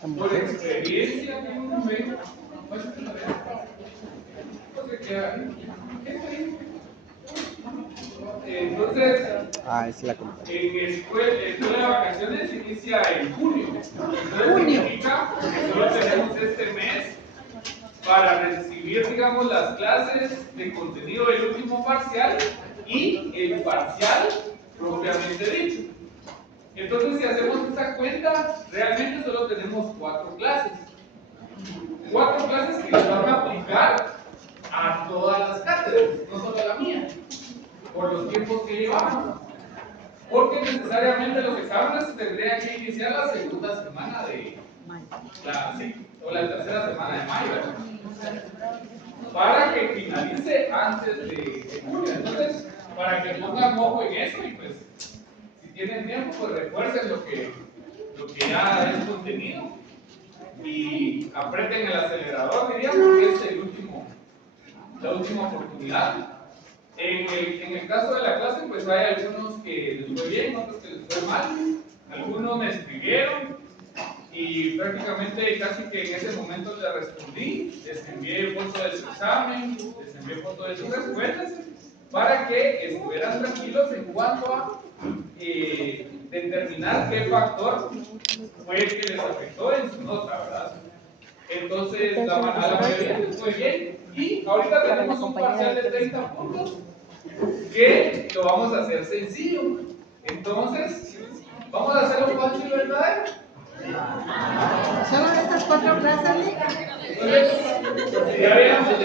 por experiencia que uno ve, entonces, es la comparación. en escuela de vacaciones inicia en junio. Entonces significa que solo tenemos este mes para recibir, digamos, las clases de contenido del último parcial y el parcial propiamente dicho. Entonces, si hacemos esta cuenta, realmente solo tenemos 4 clases. 4 clases que les van a aplicar a todas las cátedras, no solo a la mía, por los tiempos que llevamos. Porque necesariamente los exámenes tendrían que iniciar la segunda semana de o la tercera semana de mayo, para que finalice antes de julio. Entonces, para que pongan ojo en eso y pues, si tienen tiempo, pues refuercen lo que ya es contenido y aprieten el acelerador, diríamos, que es la última oportunidad. En el caso de la clase, pues hay algunos que les fue bien, otros que les fue mal. Algunos me escribieron y prácticamente casi que en ese momento les respondí, les envié foto de su examen, les envié foto de sus respuestas, para que estuvieran tranquilos en cuanto a determinar qué factor fue el que les afectó en su nota, ¿verdad? Entonces, a la mayoría les fue bien y ahorita tenemos un parcial de 30 puntos que lo vamos a hacer sencillo. Entonces, vamos a hacerlo fácil y verdadero. ¿Solo estas 4 clases? Entonces, ya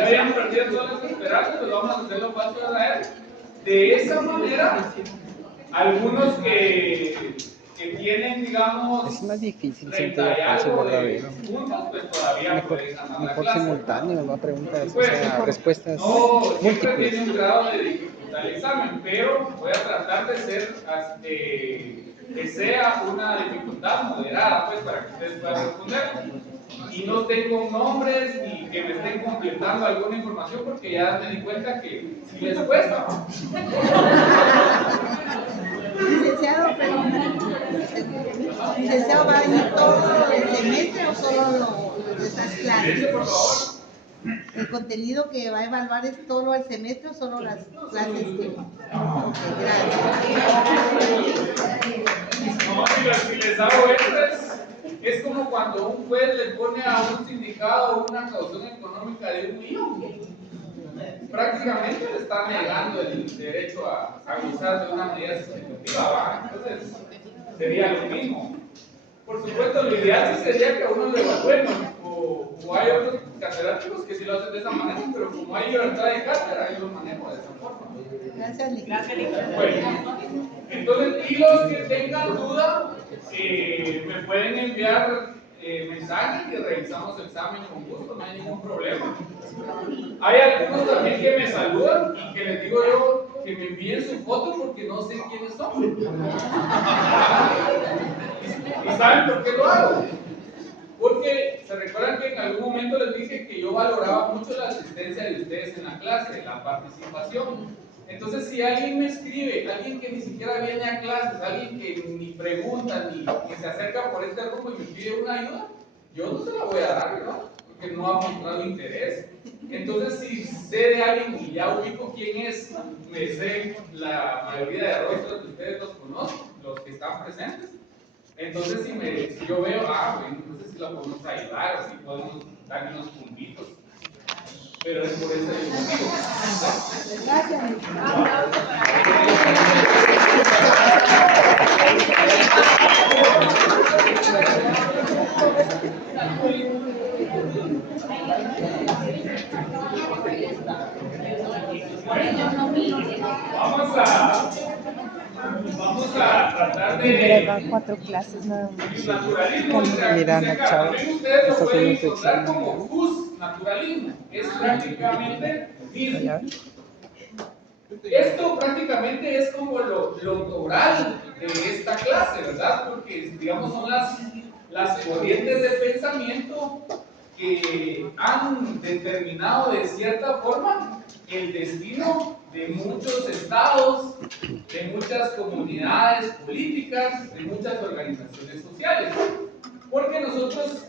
habían perdido todas las esperanzas, pues vamos a hacerlo fácil y verdadero. De esa manera, algunos que tienen, digamos, Es más difícil 30 y algo de puntos, pues todavía pueden ganar la clase. Simultáneo, no preguntas, Pues, respuestas no, siempre múltiples. tiene un grado de dificultad el examen, pero voy a tratar de ser que sea una dificultad moderada, pues, para que ustedes puedan responder. Y no tengo nombres ni que me estén completando alguna información, porque ya me di cuenta que si les cuesta. Licenciado, pero licenciado, ¿va a ir todo el semestre o solo de esas clases? Dice, por favor. ¿El contenido que va a evaluar es todo el semestre o solo las clases que...? Ok, gracias. No, si les hago esto es como cuando un juez le pone a un sindicado una caución económica de 1 millón. Prácticamente le está negando el derecho a gozar de una medida sustitutiva, ¿va? Entonces, sería lo mismo. Por supuesto, lo ideal sí sería que a uno le evalúen, o hay otros catedráticos que sí lo hacen de esa manera, pero como hay libertad de cátedra, yo lo manejo de esa forma. Gracias, Nicolás. Bueno, entonces, y los que tengan duda, me pueden enviar mensajes y revisamos el examen con gusto, no hay ningún problema. Hay algunos también que me saludan y que les digo yo que me envíen su foto porque no sé quiénes son. ¿Y saben por qué lo hago? Porque se recuerdan que en algún momento les dije que yo valoraba mucho la asistencia de ustedes en la clase, la participación. Entonces, si alguien me escribe, alguien que ni siquiera viene a clases, alguien que ni pregunta, ni que se acerca por este rumbo y me pide una ayuda, yo no se la voy a dar, ¿no? Porque no ha mostrado interés. Entonces, si sé de alguien y ya ubico quién es, me sé la mayoría de rostros de ustedes los conozco, los que están presentes. Entonces, si yo veo, bueno, no sé si lo podemos ayudar o si podemos darle unos puntitos. Pero es por ese motivo. Gracias. Vamos a tratar de... Van 4 clases nada más. Naturalismo. Miran a Chava. Ustedes lo Está pueden haciendo su encontrar examen. como FUS, naturalismo. Es prácticamente física. Esto prácticamente es como lo oral de esta clase, ¿verdad? Porque, digamos, son las corrientes de pensamiento que han determinado de cierta forma el destino de muchos estados, de muchas comunidades políticas, de muchas organizaciones sociales. Porque nosotros nosotros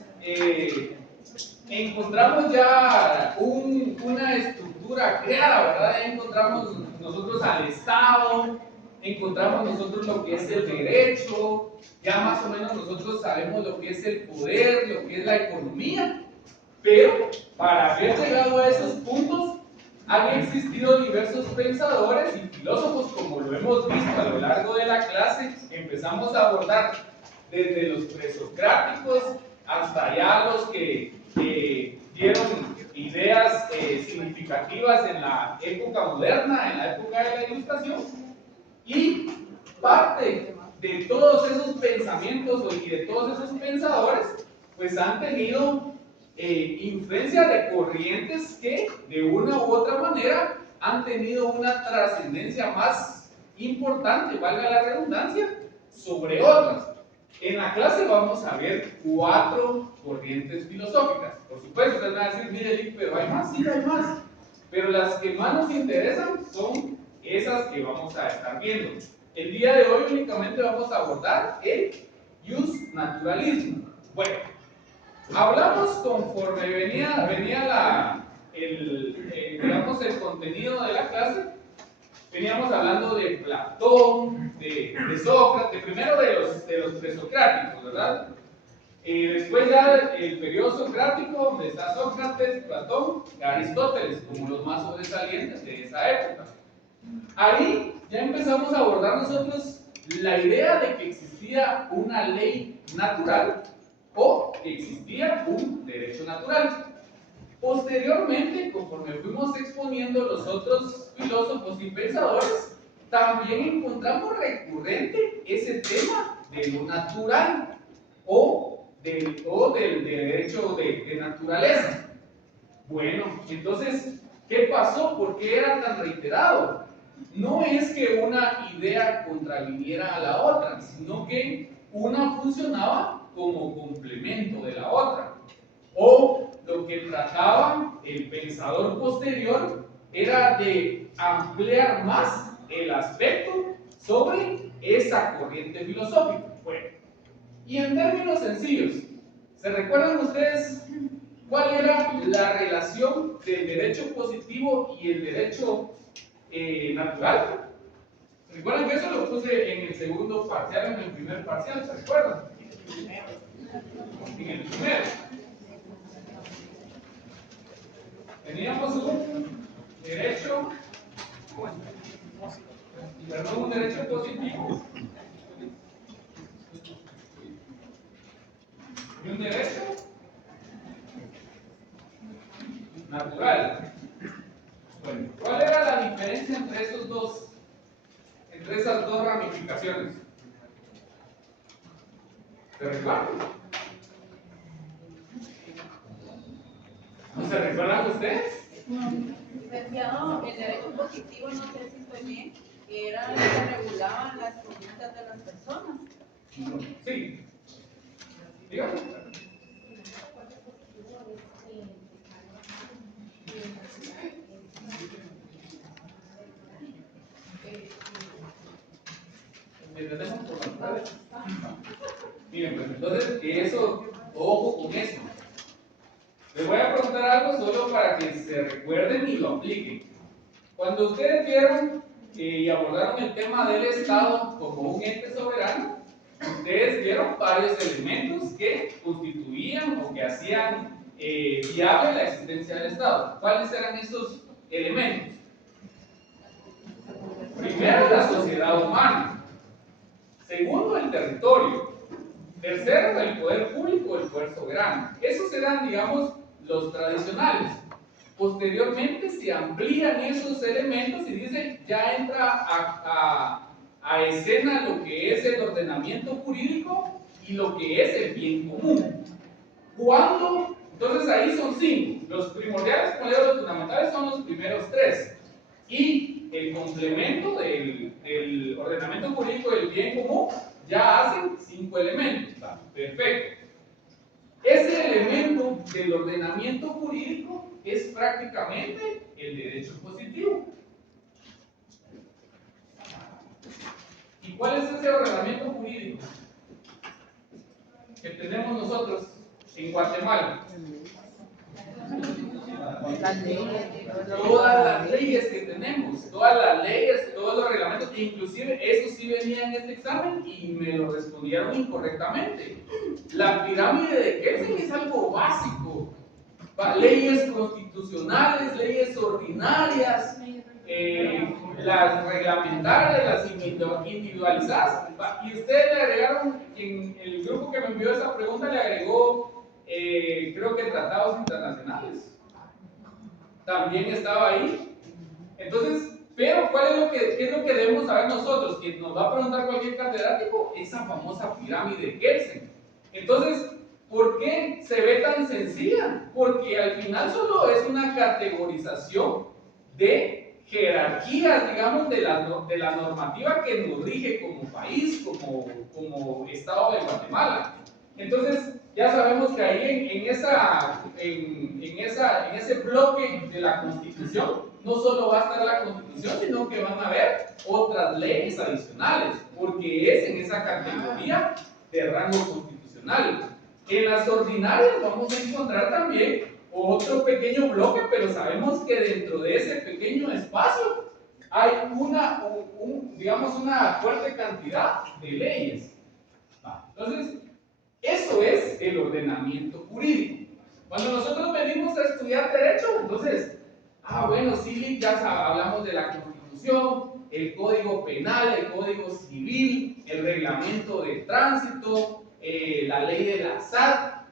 encontramos ya una estructura creada, ¿verdad? Ya encontramos nosotros al Estado, encontramos nosotros lo que es el derecho, ya más o menos nosotros sabemos lo que es el poder, lo que es la economía, pero para haber llegado a esos puntos han existido diversos pensadores y filósofos, como lo hemos visto a lo largo de la clase. Empezamos a abordar desde los presocráticos hasta ya los que dieron ideas significativas en la época moderna, en la época de la Ilustración, y parte de todos esos pensamientos y de todos esos pensadores pues han tenido influencia de corrientes que de una u otra manera han tenido una trascendencia más importante, valga la redundancia, sobre otras. En la clase vamos a ver 4 corrientes filosóficas. Por supuesto, ustedes van a decir, mire, Lick, pero hay más, sí hay más. Pero las que más nos interesan son esas que vamos a estar viendo. El día de hoy únicamente vamos a abordar el justnaturalismo. Bueno, hablamos conforme venía digamos, el contenido de la clase. Veníamos hablando de Platón, de Sócrates, primero de los presocráticos, ¿verdad? Después ya el periodo socrático, donde está Sócrates, Platón, Aristóteles, como los más sobresalientes de esa época. Ahí ya empezamos a abordar nosotros la idea de que existía una ley natural o que existía un derecho natural. Posteriormente, conforme fuimos exponiendo los otros filósofos y pensadores, también encontramos recurrente ese tema de lo natural o del derecho de naturaleza. Bueno, entonces, ¿qué pasó? ¿Por qué era tan reiterado? No es que una idea contraviniera a la otra, sino que una funcionaba como complemento de la otra. O lo que trataba el pensador posterior era de ampliar más el aspecto sobre esa corriente filosófica. Bueno, y en términos sencillos, ¿se recuerdan ustedes cuál era la relación del derecho positivo y el derecho natural? ¿Recuerdan que eso lo puse en el segundo parcial, en el primer parcial? ¿Se recuerdan? En el primero. Teníamos un derecho positivo y un derecho natural. Bueno, ¿cuál era la diferencia entre esas dos ramificaciones? ¿Se recuerdan? ¿No se recuerdan ustedes? Licenciado, el derecho positivo, no sé si estoy bien, que era el que regulaba las conductas de las personas. Sí. Dígame. ¿Entendemos por las redes? Miren, pues entonces, eso, ojo con eso. Les voy a preguntar algo solo para que se recuerden y lo apliquen. Cuando ustedes vieron y abordaron el tema del Estado como un ente soberano, ustedes vieron varios elementos que constituían o que hacían viable la existencia del Estado. ¿Cuáles eran esos elementos? Primero, la sociedad humana. Segundo, el territorio. Tercero, el poder público, el poder soberano. Esos eran, digamos, los tradicionales. Posteriormente se amplían esos elementos y dice, ya entra a escena lo que es el ordenamiento jurídico y lo que es el bien común. ¿Cuándo? Entonces ahí son 5. Los primordiales, como los fundamentales, son los primeros 3. Y el complemento del ordenamiento jurídico y del bien común ya hacen 5 elementos. Perfecto. Ese elemento del ordenamiento jurídico es prácticamente el derecho positivo. ¿Y cuál es ese ordenamiento jurídico que tenemos nosotros en Guatemala? Las leyes. Todas las leyes que tenemos, todas las leyes, todos los reglamentos, inclusive eso sí venía en este examen y me lo respondieron incorrectamente. La pirámide de Kelsen es algo básico. Leyes constitucionales, leyes ordinarias, las reglamentarias, las individualizadas. Y ustedes le agregaron, en el grupo que me envió esa pregunta le agregó, creo que tratados internacionales. También estaba ahí. Entonces, pero ¿qué es lo que debemos saber nosotros? Que nos va a preguntar cualquier catedrático, esa famosa pirámide de Kelsen. Entonces, ¿por qué se ve tan sencilla? Porque al final solo es una categorización de jerarquías, digamos, de la normativa que nos rige como país, como Estado de Guatemala. Entonces, ya sabemos que ahí en ese bloque de la Constitución, no solo va a estar la Constitución, sino que van a haber otras leyes adicionales, porque es en esa categoría de rango constitucional. En las ordinarias vamos a encontrar también otro pequeño bloque, pero sabemos que dentro de ese pequeño espacio hay digamos, una fuerte cantidad de leyes. Entonces, eso es el ordenamiento jurídico. Cuando nosotros venimos a estudiar derecho, entonces, bueno, sí, ya hablamos de la Constitución, el Código Penal, el Código Civil, el Reglamento de Tránsito, la ley de la SAT,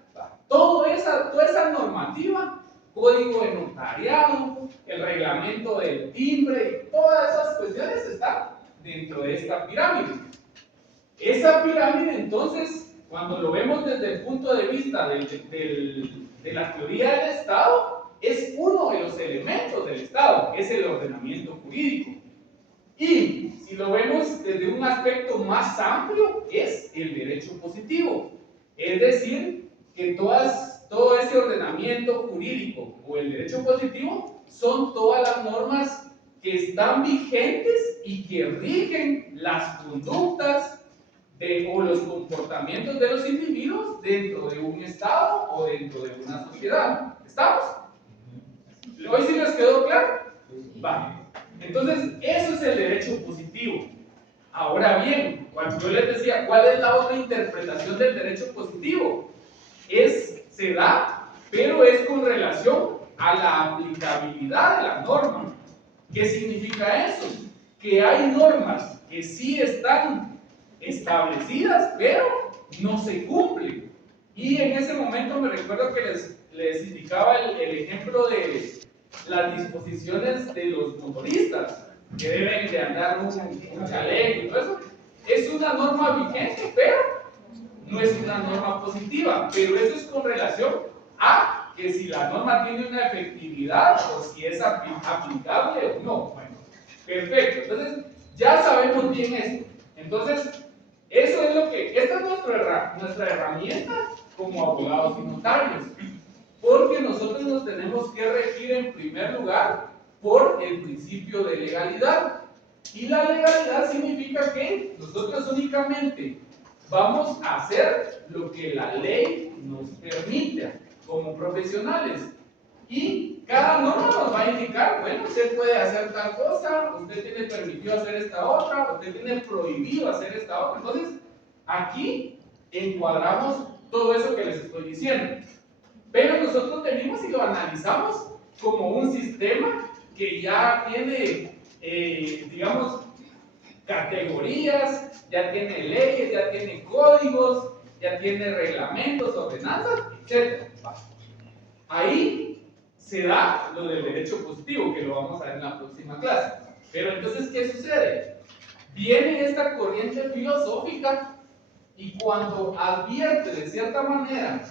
toda esa normativa, Código de Notariado, el Reglamento del Timbre, todas esas cuestiones están dentro de esta pirámide. Esa pirámide, entonces, cuando lo vemos desde el punto de vista de la teoría del Estado, es uno de los elementos del Estado, es el ordenamiento jurídico. Y si lo vemos desde un aspecto más amplio, es el derecho positivo. Es decir, que todo ese ordenamiento jurídico o el derecho positivo son todas las normas que están vigentes y que rigen las conductas o los comportamientos de los individuos dentro de un Estado o dentro de una sociedad. ¿Estamos? ¿Hoy sí les quedó claro? Vale. Entonces, eso es el derecho positivo. Ahora bien, cuando yo les decía, ¿cuál es la otra interpretación del derecho positivo? Se da, pero es con relación a la aplicabilidad de la norma. ¿Qué significa eso? Que hay normas que sí están establecidas, pero no se cumplen. Y en ese momento me recuerdo que les indicaba el ejemplo de las disposiciones de los motoristas, que deben de andar un chaleco y todo eso. Es una norma vigente, pero no es una norma positiva, pero eso es con relación a que si la norma tiene una efectividad o si es aplicable o no. Bueno, perfecto. Entonces, ya sabemos bien esto. Entonces, eso es esta es nuestra herramienta como abogados y notarios, porque nosotros nos tenemos que regir en primer lugar por el principio de legalidad. Y la legalidad significa que nosotros únicamente vamos a hacer lo que la ley nos permite como profesionales. Y cada norma nos va a indicar, bueno, usted puede hacer tal cosa, usted tiene permitido hacer esta otra, usted tiene prohibido hacer esta otra. Entonces, aquí encuadramos todo eso que les estoy diciendo. Pero nosotros venimos y lo analizamos como un sistema que ya tiene, digamos, categorías, ya tiene leyes, ya tiene códigos, ya tiene reglamentos, ordenanzas, etc. Ahí se da lo del derecho positivo, que lo vamos a ver en la próxima clase. Pero entonces, ¿qué sucede? Viene esta corriente filosófica y cuando advierte de cierta manera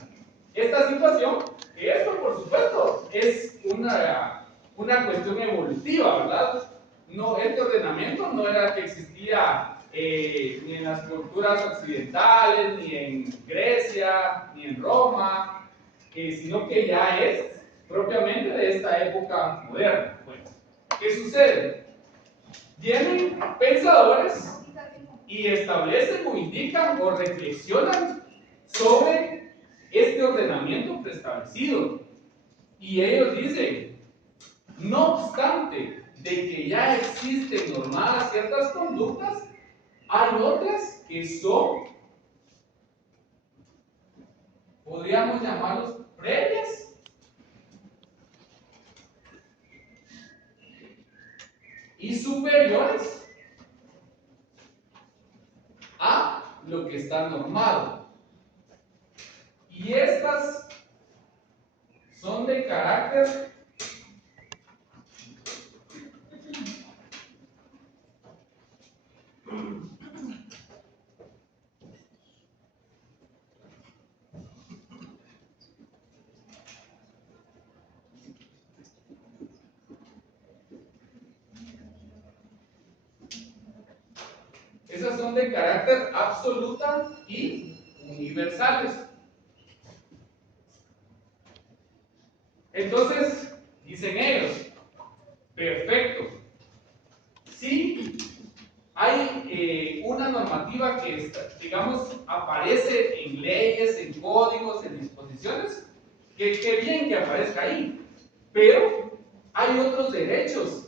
esta situación, que esto por supuesto es una cuestión evolutiva, ¿verdad? No, este ordenamiento no era que existía ni en las culturas occidentales, ni en Grecia, ni en Roma, sino que ya es propiamente de esta época moderna. Bueno, ¿qué sucede? Vienen pensadores y establecen o indican o reflexionan sobre este este ordenamiento preestablecido. Y ellos dicen, no obstante de que ya existen normadas ciertas conductas, hay otras que son, podríamos llamarlos previas y superiores a lo que está normado. Y estas son de carácter absoluta y universales. Entonces, dicen ellos, perfecto. Si hay una normativa que, digamos, aparece en leyes, en códigos, en disposiciones, que bien que aparezca ahí, pero hay otros derechos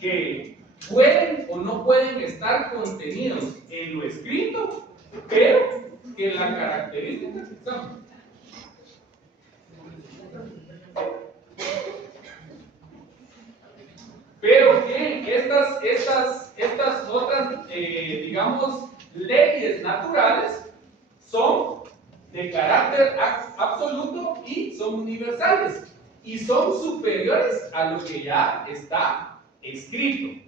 que pueden o no pueden estar contenidos en lo escrito, pero que la característica son. Pero que estas otras, digamos, leyes naturales son de carácter absoluto y son universales y son superiores a lo que ya está escrito.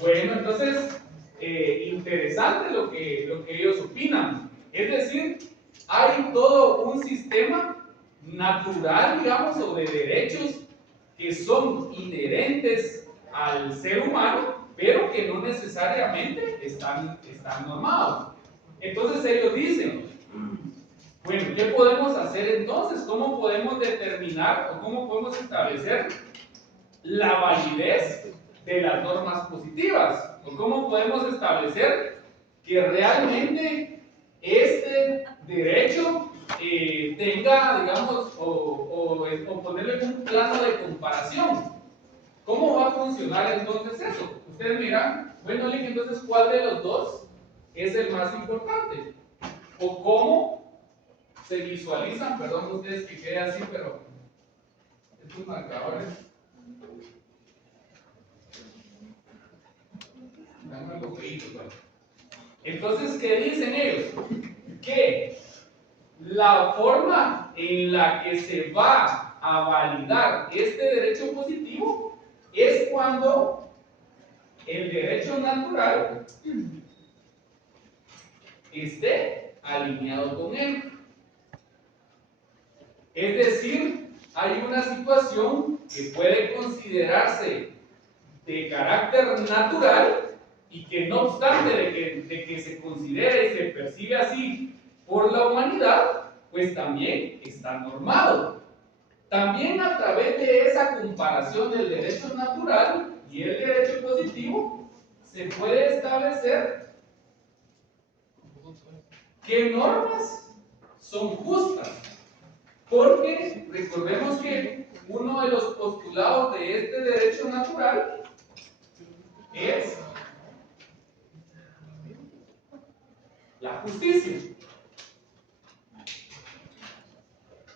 Bueno, entonces, interesante lo que ellos opinan. Es decir, hay todo un sistema natural, digamos, o de derechos que son inherentes al ser humano, pero que no necesariamente están normados. Entonces ellos dicen, bueno, ¿qué podemos hacer entonces? ¿Cómo podemos determinar o cómo podemos establecer la validez de las normas positivas? ¿O cómo podemos establecer que realmente este derecho tenga, digamos, o ponerle un plano de comparación? ¿Cómo va a funcionar entonces eso? Ustedes miran, bueno, Link, entonces, ¿cuál de los dos es el más importante? ¿O cómo se visualizan? Perdón, ustedes que quede así, pero estos marcadores. Dame algo feíto, pues. Entonces, ¿qué dicen ellos? Que la forma en la que se va a validar este derecho positivo es cuando el derecho natural esté alineado con él. Es decir, hay una situación que puede considerarse de carácter natural y que no obstante de que se considere y se percibe así por la humanidad, pues también está normado. También a través de esa comparación del derecho natural y el derecho positivo, se puede establecer qué normas son justas. Porque recordemos que uno de los postulados de este derecho natural es la justicia.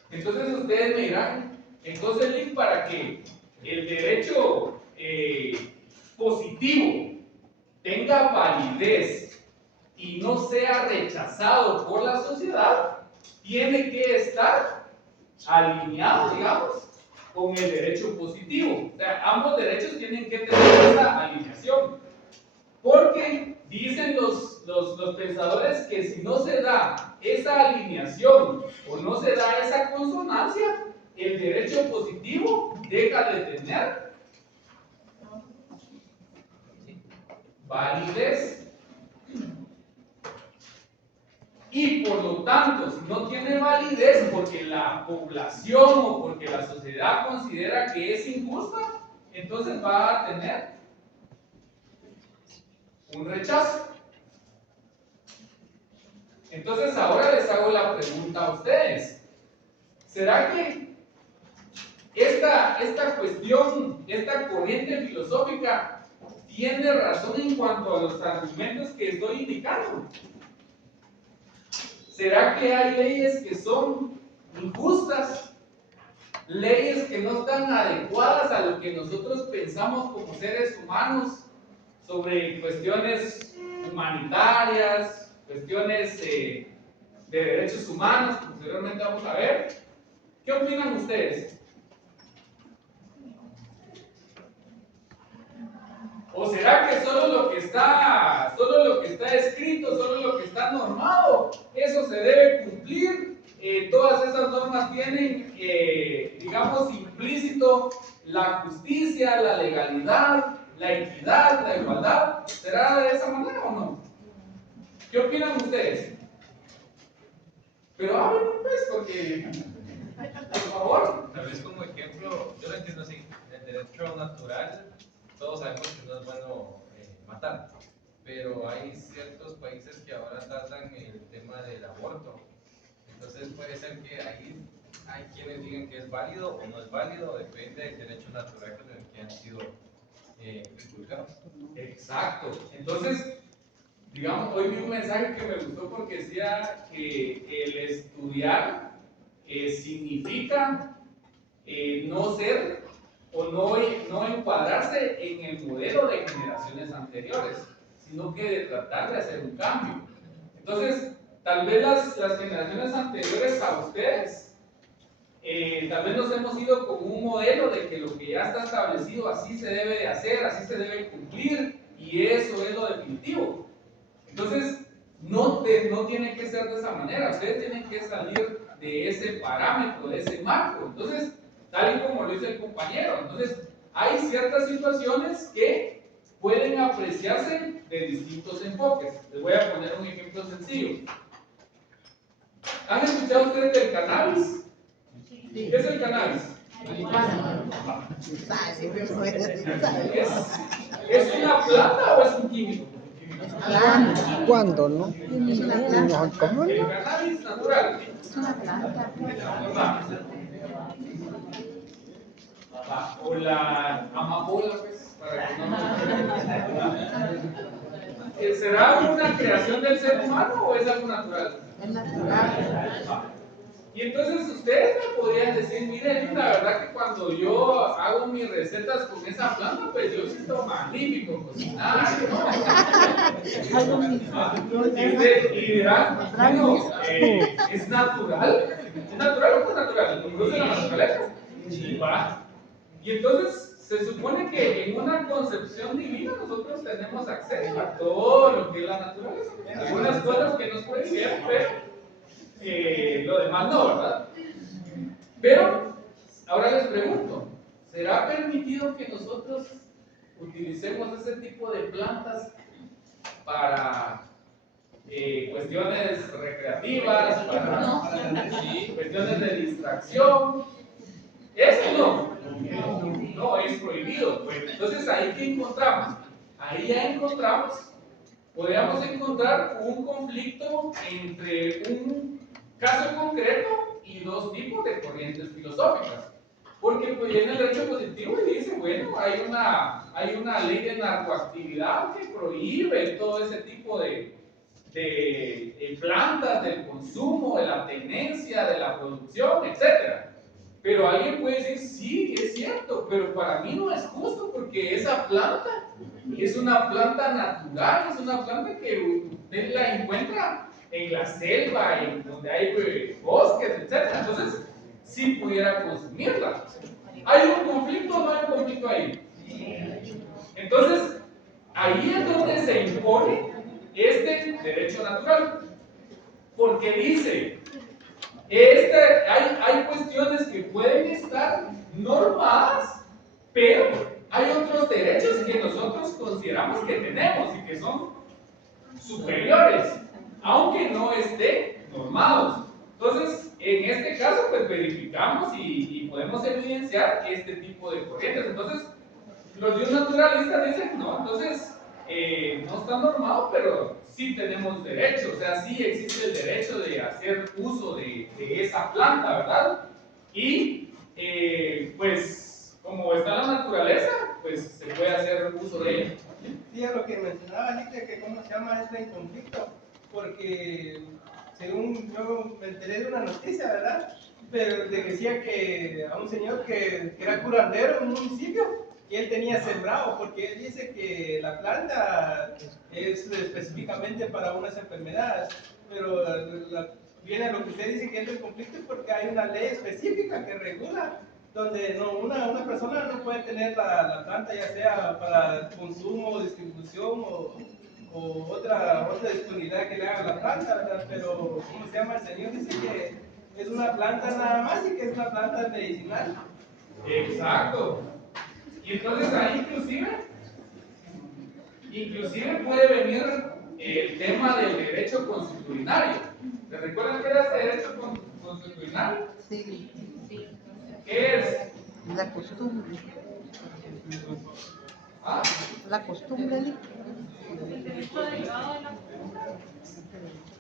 Entonces ustedes me dirán, entonces Link, para que el derecho positivo tenga validez y no sea rechazado por la sociedad, tiene que estar alineado, digamos, con el derecho positivo. O sea, ambos derechos tienen que tener esa alineación. Porque dicen los pensadores que si no se da esa alineación o no se da esa consonancia, el derecho positivo deja de tener validez. Y por lo tanto, si no tiene validez porque la población o porque la sociedad considera que es injusta, entonces va a tener un rechazo. Entonces ahora les hago la pregunta a ustedes. ¿será que esta cuestión, esta corriente filosófica tiene razón en cuanto a los argumentos que estoy indicando? ¿Será que hay leyes que son injustas? Leyes que no están adecuadas a lo que nosotros pensamos como seres humanos sobre cuestiones humanitarias, cuestiones de derechos humanos, que posteriormente vamos a ver. ¿Qué opinan ustedes? ¿O será que solo lo que está escrito, solo lo que está normado, eso se debe cumplir? Todas esas normas tienen, digamos, implícito la justicia, la legalidad, la equidad, la igualdad. ¿Será de esa manera o no? ¿Qué opinan ustedes? Pero hablen pues, porque, por favor. Tal vez como ejemplo, yo lo entiendo así, el derecho natural, todos sabemos que no es bueno matar, pero hay ciertos países que ahora tratan el tema del aborto. Entonces puede ser que ahí hay quienes digan que es válido o no es válido, depende del derecho natural con el que han sido inculcados. Exacto. Entonces, digamos, hoy vi un mensaje que me gustó porque decía que el estudiar significa no ser o no encuadrarse en el modelo de generaciones anteriores, sino que de tratar de hacer un cambio. Entonces, tal vez las generaciones anteriores a ustedes, tal vez nos hemos ido con un modelo de que lo que ya está establecido así se debe de hacer, así se debe cumplir, y eso es lo definitivo. Entonces, no tiene que ser de esa manera, ustedes tienen que salir de ese parámetro, de ese marco. Entonces, tal y como lo dice el compañero, entonces hay ciertas situaciones que pueden apreciarse de distintos enfoques. Les voy a poner un ejemplo sencillo. ¿Han escuchado ustedes del cannabis? ¿Qué es el cannabis? ¿Es una planta o es un químico? ¿Cuándo, no? Es una planta. ¿Cómo El no? cannabis natural. Es una planta. O la amapola, pues, para que no. ¿Será una creación del ser humano o es algo natural? Es natural. Y entonces ustedes me podrían decir, miren, la verdad que cuando yo hago mis recetas con esa planta, pues yo siento magnífico cocinar, ¿no? Algo mismo. Y dirán, bueno, ¿es natural? ¿Es natural o no es natural? ¿Lo produce la naturaleza? Sí, va. Y entonces se supone que en una concepción divina nosotros tenemos acceso a todo lo que es la naturaleza. Algunas cosas que nos prohibieron, pero lo demás no, ¿verdad? Pero ahora les pregunto, ¿será permitido que nosotros utilicemos ese tipo de plantas para cuestiones recreativas, para cuestiones de distracción? Eso no es prohibido. Pues, entonces ahí que encontramos, ahí ya podríamos encontrar un conflicto entre un caso concreto y dos tipos de corrientes filosóficas. Porque pues viene el derecho positivo y dice, bueno, hay una ley de narcoactividad que prohíbe todo ese tipo de plantas, del consumo, de la tenencia, de la producción, etc. Pero alguien puede decir, sí, es cierto, pero para mí no es justo porque esa planta es una planta natural, es una planta que usted la encuentra en la selva, en donde hay bosques, etc. Entonces, sí pudiera consumirla. ¿Hay un conflicto o no hay un conflicto ahí? Entonces, ahí es donde se impone este derecho natural. Porque dice, hay cuestiones que pueden estar normadas, pero hay otros derechos que nosotros consideramos que tenemos y que son superiores, aunque no estén normados. Entonces, en este caso, pues verificamos y podemos evidenciar este tipo de corrientes. Entonces, los dios naturalistas dicen, no, entonces no está normado, pero sí tenemos derecho, o sea, sí existe el derecho de hacer uso de esa planta, ¿verdad? Y pues como está la naturaleza, pues se puede hacer uso de ella. Sí, a lo que mencionaba ahorita, que cómo se llama entra en conflicto, porque según yo me enteré de una noticia, ¿verdad? Pero de que decía que a un señor que era curandero en un municipio, y él tenía sembrado, porque él dice que la planta es específicamente para unas enfermedades, pero viene a lo que usted dice que entra en conflicto porque hay una ley específica que regula donde no, una persona no puede tener la planta ya sea para consumo, distribución o otra disponibilidad que le haga la planta, ¿verdad? Pero, ¿cómo se llama? El señor dice que es una planta nada más y que es una planta medicinal. Exacto. Y entonces ahí inclusive puede venir el tema del derecho consuetudinario. ¿Se recuerdan qué era ese derecho consuetudinario? Sí, ¿Qué es? la costumbre. ¿Ah? La costumbre, ¿no? El derecho derivado de la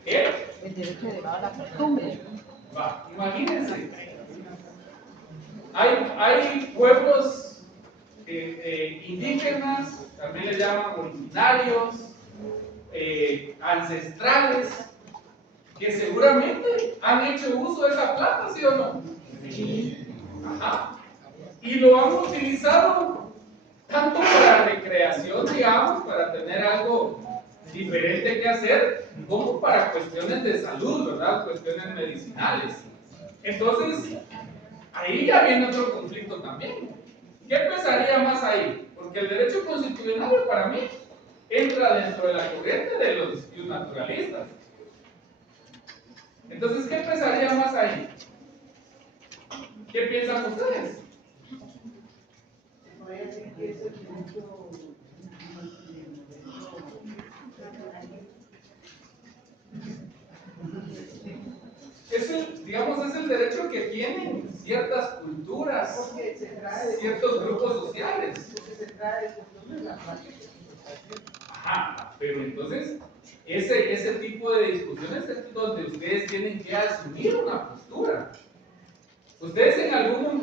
¿Qué? El derecho derivado de la costumbre. Va, imagínense. Hay pueblos indígenas, también les llaman originarios, ancestrales, que seguramente han hecho uso de esa planta, ¿sí o no? Sí. Ajá. Y lo han utilizado tanto para recreación, digamos, para tener algo diferente que hacer, como para cuestiones de salud, ¿verdad? Cuestiones medicinales. Entonces, ahí ya viene otro conflicto también. ¿Qué pesaría más ahí? Porque el derecho constitucional para mí entra dentro de la corriente de los naturalistas. Entonces, ¿qué pesaría más ahí? ¿Qué piensan ustedes? Digamos, es el derecho que tienen ciertas culturas, ciertos grupos sociales. Ajá, pero entonces, ese tipo de discusiones es donde ustedes tienen que asumir una postura. Ustedes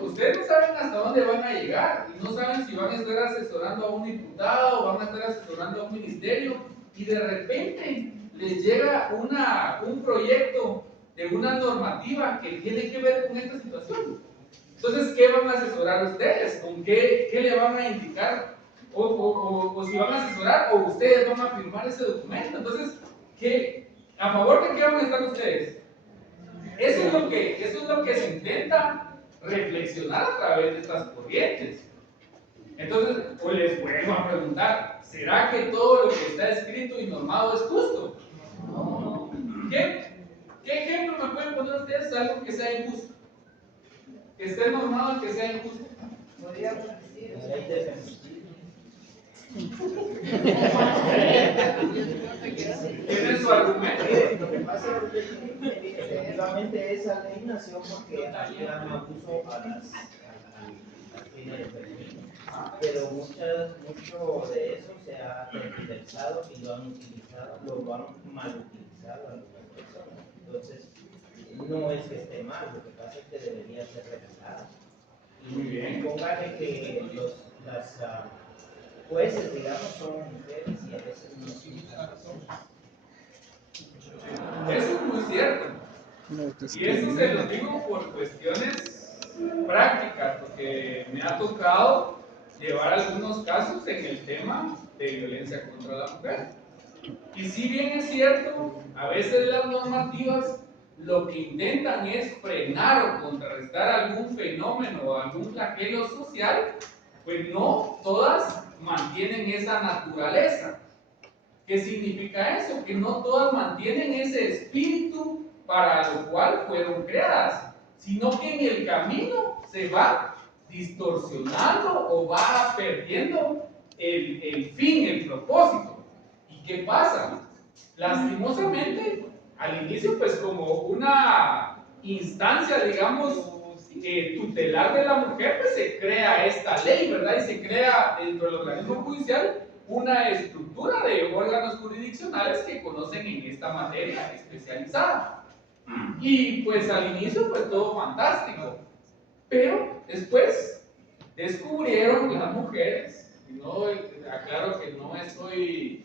ustedes no saben hasta dónde van a llegar y no saben si van a estar asesorando a un diputado o van a estar asesorando a un ministerio y de repente les llega un proyecto de una normativa que tiene que ver con esta situación. Entonces, ¿qué van a asesorar ustedes? ¿Con qué le van a indicar? O si van a asesorar o ustedes van a firmar ese documento. Entonces, ¿a favor de qué van a estar ustedes? Eso es lo que se intenta reflexionar a través de estas corrientes. Entonces, pues les vuelvo a preguntar, ¿será que todo lo que está escrito y normado es justo? ¿Qué ejemplo me pueden poner ustedes de algo que sea injusto? Que esté normado y que sea injusto. ¿Tienen su argumento? Lo que pasa es que efectivamente esa ley nació porque había un abuso a las fines femeninas, pero mucho de eso se ha tergiversado y lo han utilizado, lo han mal utilizado a algunas personas. Entonces, no es que esté mal, lo que pasa es que debería ser revisada. Muy bien. Póngale que las jueces, digamos, son mujeres y a veces no son personas. Eso es muy cierto. Y eso se lo digo por cuestiones prácticas, porque me ha tocado llevar algunos casos en el tema de violencia contra la mujer. Y si bien es cierto, a veces las normativas lo que intentan es frenar o contrarrestar algún fenómeno o algún flagelo social, pues no todas mantienen esa naturaleza. ¿Qué significa eso? Que no todas mantienen ese espíritu para lo cual fueron creadas, sino que en el camino se va distorsionando o va perdiendo el fin, el propósito. ¿Y qué pasa? Lastimosamente, al inicio, pues como una instancia, digamos, tutelar de la mujer, pues se crea esta ley, ¿verdad? Y se crea dentro del organismo judicial una estructura de órganos jurisdiccionales que conocen en esta materia especializada. Y pues al inicio, pues todo fantástico. Pero después descubrieron las mujeres, y no, aclaro que no estoy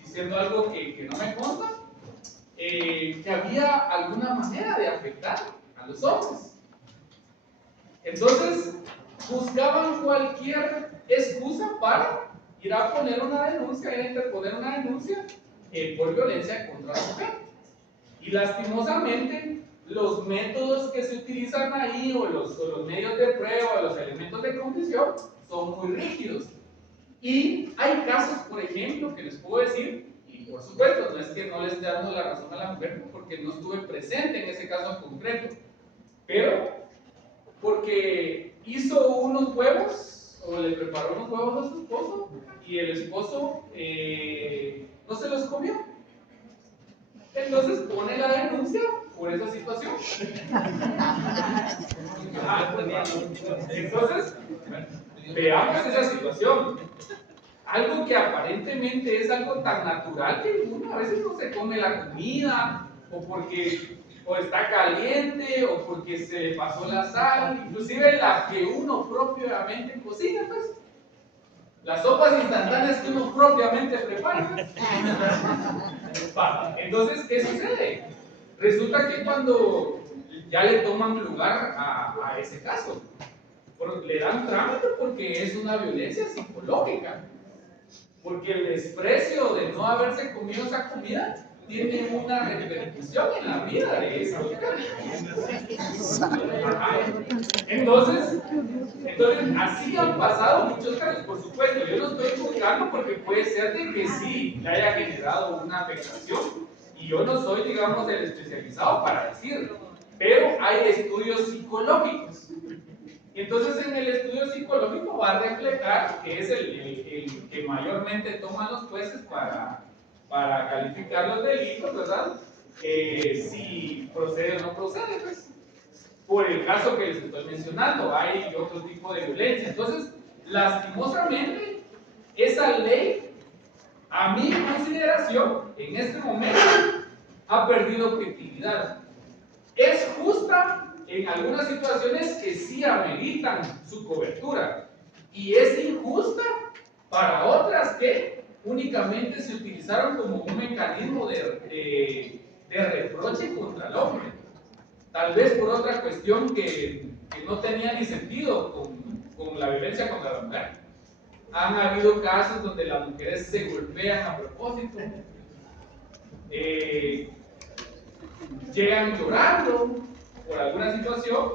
diciendo algo que no me consta, que había alguna manera de afectar a los hombres. Entonces, buscaban cualquier excusa para ir a poner una denuncia, ir a interponer una denuncia por violencia contra la mujer. Y lastimosamente, los métodos que se utilizan ahí, o los medios de prueba, o los elementos de condición, son muy rígidos. Y hay casos, por ejemplo, que les puedo decir, y por supuesto, no es que no les damos la razón a la mujer, porque no estuve presente en ese caso en concreto, pero porque hizo unos huevos, o le preparó unos huevos a su esposo, y el esposo no se los comió. Entonces pone la denuncia por esa situación. Entonces, veamos esa situación. Algo que aparentemente es algo tan natural que uno a veces no se come la comida, o porque o está caliente, o porque se le pasó la sal, inclusive la que uno propiamente cocina, pues. Las sopas instantáneas que uno propiamente prepara. Entonces, ¿qué sucede? Resulta que cuando ya le toman lugar a ese caso, le dan trámite porque es una violencia psicológica. Porque el desprecio de no haberse comido esa comida tiene una repercusión en la vida de esa mujer. Entonces, así han pasado muchos casos. Por supuesto, yo no estoy juzgando porque puede ser de que sí le haya generado una afectación, y yo no soy, digamos, el especializado para decirlo, pero hay estudios psicológicos. Y entonces en el estudio psicológico va a reflejar, que es el que mayormente toman los jueces para calificar los delitos, ¿verdad? Si procede o no procede, pues. Por el caso que les estoy mencionando, hay otro tipo de violencia. Entonces, lastimosamente, esa ley, a mi consideración, en este momento, ha perdido objetividad. Es justa en algunas situaciones que sí ameritan su cobertura, y es injusta para otras que únicamente se utilizaron como un mecanismo de reproche contra el hombre, tal vez por otra cuestión que no tenía ni sentido con la violencia contra la mujer. Han habido casos donde las mujeres se golpean a propósito, llegan llorando por alguna situación,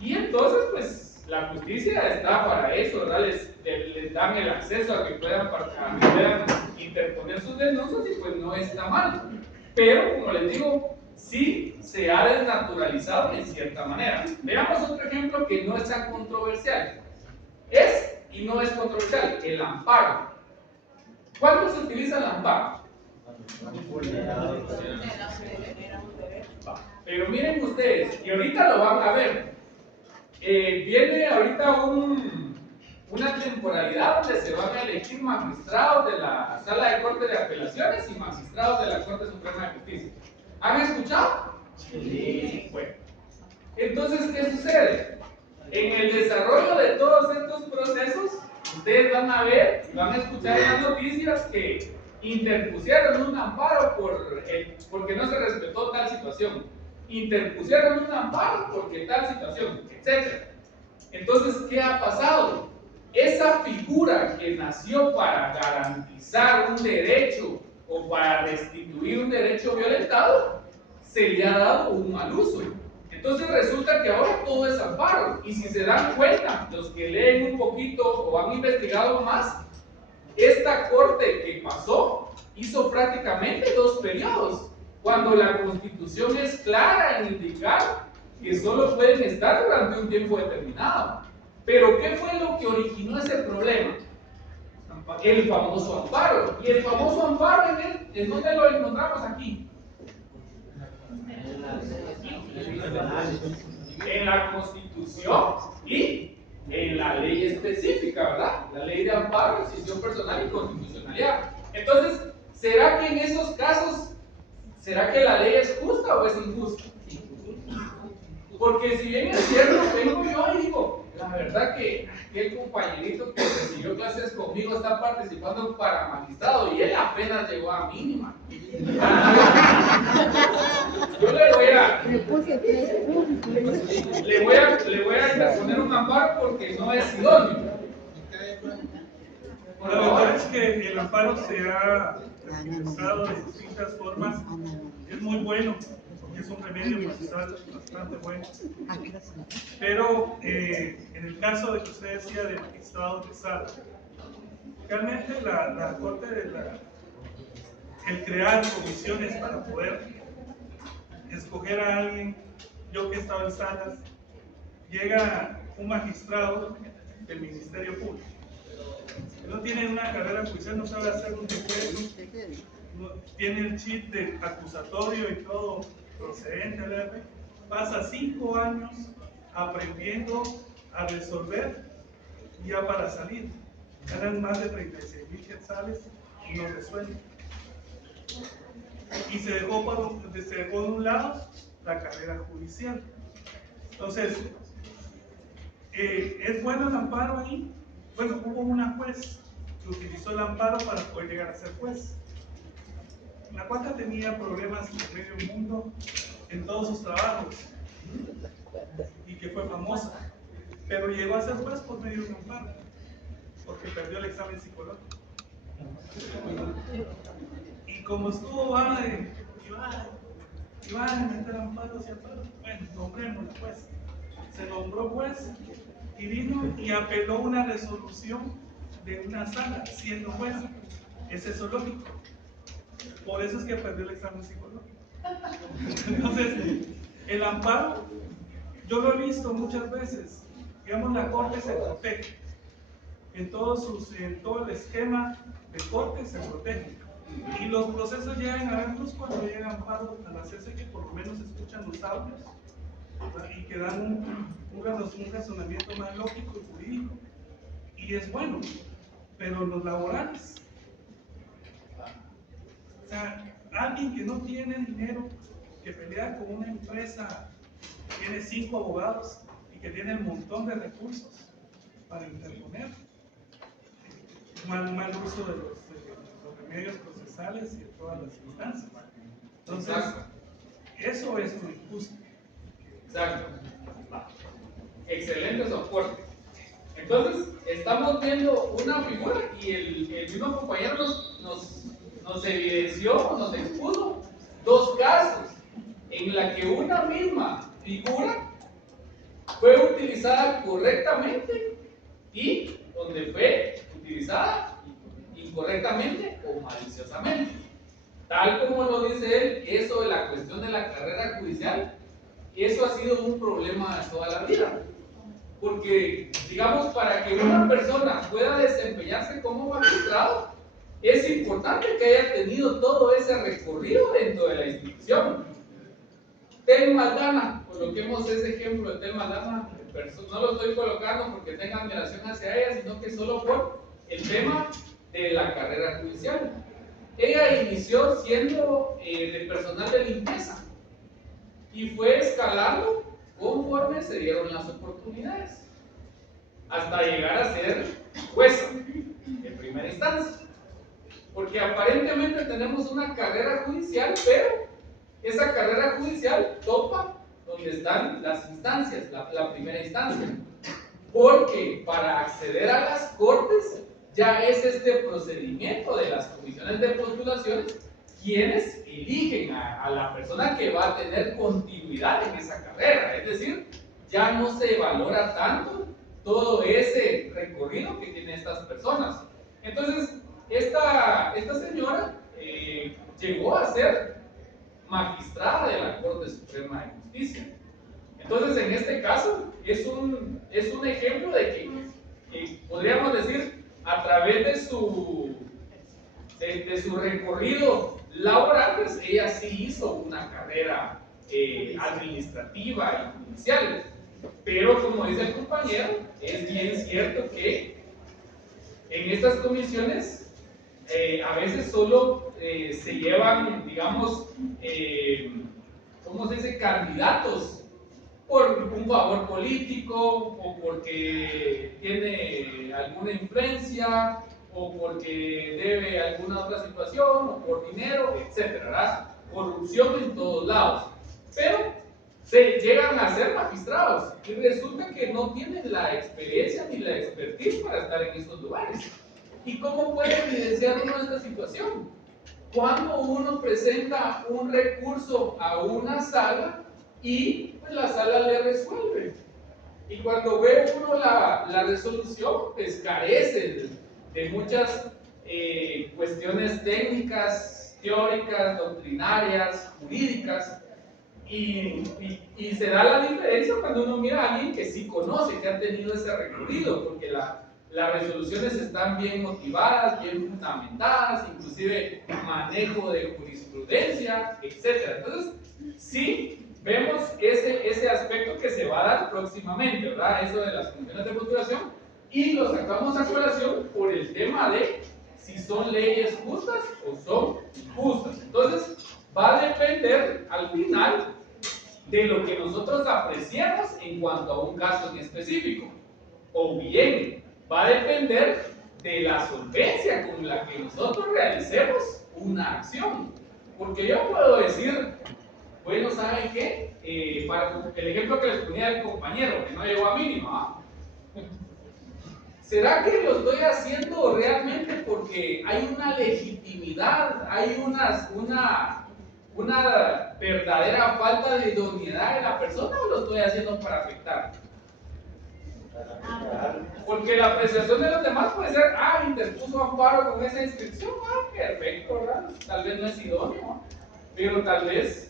y entonces pues la justicia está para eso, ¿verdad? Les dan el acceso a que puedan interponer sus denuncias, y pues no está mal. Pero como les digo, sí se ha desnaturalizado en cierta manera. Veamos otro ejemplo que no es tan controversial. Es y no es controversial, el amparo. ¿Cuándo se utiliza el amparo? Pero miren ustedes, y ahorita lo van a ver, viene ahorita una temporalidad donde se van a elegir magistrados de la Sala de Corte de Apelaciones y magistrados de la Corte Suprema de Justicia. ¿Han escuchado? Sí. Bueno, entonces, ¿qué sucede? En el desarrollo de todos estos procesos, ustedes van a ver, van a escuchar en las noticias que interpusieron un amparo porque no se respetó tal situación, interpusieron un amparo porque tal situación, etc. Entonces, ¿qué ha pasado? Esa figura que nació para garantizar un derecho o para restituir un derecho violentado, se le ha dado un mal uso. Entonces resulta que ahora todo es amparo, y si se dan cuenta, los que leen un poquito o han investigado más, esta corte que pasó hizo prácticamente 2 periodos, cuando la Constitución es clara en indicar que solo pueden estar durante un tiempo determinado. Pero ¿qué fue lo que originó ese problema? El famoso amparo. ¿Y el famoso amparo en dónde lo encontramos aquí? En la Constitución y en la ley específica, ¿verdad? La ley de amparo, decisión personal y constitucionalidad. Entonces, ¿será que en esos casos, será que la ley es justa o es injusta? Porque si bien es cierto, vengo yo y digo, la verdad que aquel compañerito que recibió clases conmigo está participando para magistrado y él apenas llegó a mínima. Yo Me puse 3 puntos. le voy a interponer un amparo porque no es idóneo. Por La favor. verdad es que el amparo se ha expresado de distintas formas. Es muy bueno, porque es un remedio procesal bastante bueno. Pero en el caso de que usted decía de magistrado de sala, realmente la Corte el crear comisiones para poder escoger a alguien, yo que he estado en salas, llega un magistrado del Ministerio Público. No tiene una carrera judicial, no sabe hacer un decreto, no, tiene el chip de acusatorio y todo procedente al R, pasa 5 años aprendiendo a resolver ya para salir. Ganan más de 36,000 quetzales y no resuelven. Y se dejó de un lado la carrera judicial. Entonces, ¿es bueno el amparo ahí? Bueno, hubo una juez que utilizó el amparo para poder llegar a ser juez. La cual tenía problemas en medio mundo en todos sus trabajos y que fue famosa, pero llegó a ser juez por medio de un amparo, porque perdió el examen psicológico. Y como estuvo va a meter amparos y amparos, bueno, nombremos juez. Se nombró juez y vino y apeló una resolución de una sala siendo juez. Ese es lógico. Por eso es que perdió el examen psicológico. Entonces, el amparo, yo lo he visto muchas veces. Digamos, la corte se protege. En todo el esquema de corte se protege. Y los procesos llegan a verlos cuando llega amparo a la CC, que por lo menos escuchan los audios, ¿verdad? Y que dan un razonamiento más lógico y jurídico. Y es bueno, pero los laborales, o sea, alguien que no tiene dinero, que pelea con una empresa que tiene 5 abogados y que tiene un montón de recursos para interponer, mal uso de los remedios procesales y de todas las instancias. Entonces, eso es lo injusto. Exacto. Excelente soporte. Entonces, estamos viendo una figura y el mismo compañero nos evidenció, nos expuso 2 casos en la que una misma figura fue utilizada correctamente y donde fue utilizada incorrectamente o maliciosamente. Tal como lo dice él, eso de la cuestión de la carrera judicial, eso ha sido un problema de toda la vida. Porque, digamos, para que una persona pueda desempeñarse como magistrado, es importante que haya tenido todo ese recorrido dentro de la institución. Tel Maldana, coloquemos ese ejemplo de Tel Maldana, no lo estoy colocando porque tenga admiración hacia ella, sino que solo por el tema de la carrera judicial. Ella inició siendo de personal de limpieza y fue escalando conforme se dieron las oportunidades, hasta llegar a ser jueza en primera instancia. Porque aparentemente tenemos una carrera judicial, pero esa carrera judicial topa donde están las instancias, la primera instancia. Porque para acceder a las cortes ya es este procedimiento de las comisiones de postulaciones quienes eligen a la persona que va a tener continuidad en esa carrera. Es decir, ya no se valora tanto todo ese recorrido que tienen estas personas. Entonces, esta señora llegó a ser magistrada de la Corte Suprema de Justicia. Entonces, en este caso, es un ejemplo de que podríamos decir, a través de su recorrido laboral, pues ella sí hizo una carrera administrativa y judicial. Pero, como dice el compañero, es bien cierto que en estas comisiones a veces solo se llevan, digamos, ¿cómo se dice?, candidatos por un favor político, o porque tiene alguna influencia, o porque debe alguna otra situación, o por dinero, etcétera, ¿verdad? Corrupción en todos lados. Pero se llegan a ser magistrados y resulta que no tienen la experiencia ni la expertise para estar en estos lugares. ¿Y cómo puede evidenciar uno esta situación? Cuando uno presenta un recurso a una sala y pues, la sala le resuelve. Y cuando ve uno la resolución, pues carece de muchas cuestiones técnicas, teóricas, doctrinarias, jurídicas. Y se da la diferencia cuando uno mira a alguien que sí conoce, que ha tenido ese recorrido, porque las resoluciones están bien motivadas, bien fundamentadas, inclusive manejo de jurisprudencia, etc. Entonces, sí vemos ese aspecto que se va a dar próximamente, ¿verdad? Eso de las comisiones de postulación, y lo sacamos a colación por el tema de si son leyes justas o son injustas. Entonces, va a depender al final de lo que nosotros apreciamos en cuanto a un caso en específico. O bien, va a depender de la solvencia con la que nosotros realicemos una acción. Porque yo puedo decir, bueno, ¿saben qué? Para el ejemplo que les ponía el compañero, que no llegó a mínimo, ¿ah? ¿Será que lo estoy haciendo realmente porque hay una legitimidad, hay una verdadera falta de idoneidad de la persona, o lo estoy haciendo para afectar? Porque la apreciación de los demás puede ser, interpuso amparo con esa inscripción, perfecto, ¿verdad? Tal vez no es idóneo, pero tal vez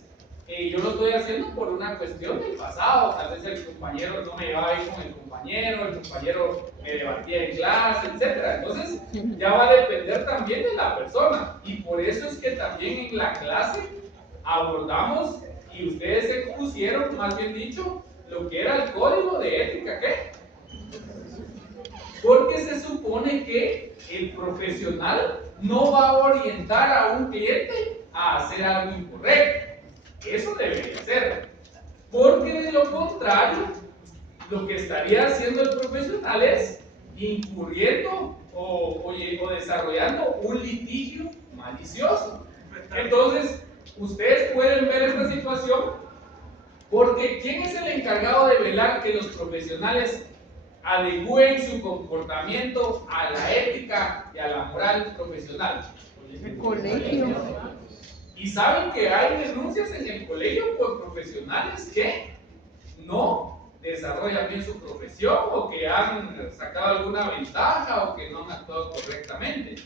yo lo estoy haciendo por una cuestión del pasado, tal vez el compañero no me llevaba bien con el compañero me debatía en clase, etc. Entonces ya va a depender también de la persona, y por eso es que también en la clase abordamos, y ustedes expusieron, más bien dicho, lo que era el código de ética, ¿qué? Porque se supone que el profesional no va a orientar a un cliente a hacer algo incorrecto. Eso debería ser. Porque de lo contrario, lo que estaría haciendo el profesional es incurriendo o desarrollando un litigio malicioso. Entonces, ustedes pueden ver esta situación porque ¿quién es el encargado de velar que los profesionales adecúen su comportamiento a la ética y a la moral profesional? El colegio. Y saben que hay denuncias en el colegio por profesionales que no desarrollan bien su profesión, o que han sacado alguna ventaja, o que no han actuado correctamente.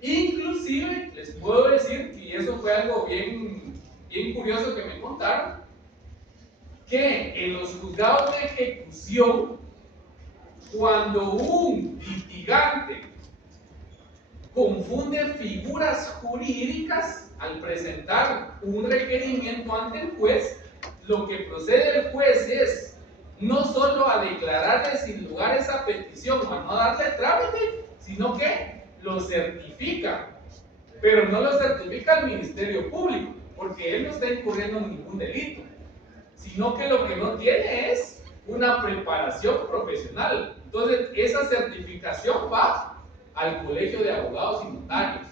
Inclusive les puedo decir, y eso fue algo bien curioso que me contaron, que en los juzgados de ejecución, cuando un litigante confunde figuras jurídicas al presentar un requerimiento ante el juez, lo que procede el juez es no solo a declararle sin lugar esa petición o a no darle trámite, sino que lo certifica. Pero no lo certifica el Ministerio Público, porque él no está incurriendo en ningún delito, sino que lo que no tiene es una preparación profesional. Entonces, esa certificación va al Colegio de Abogados y Notarios,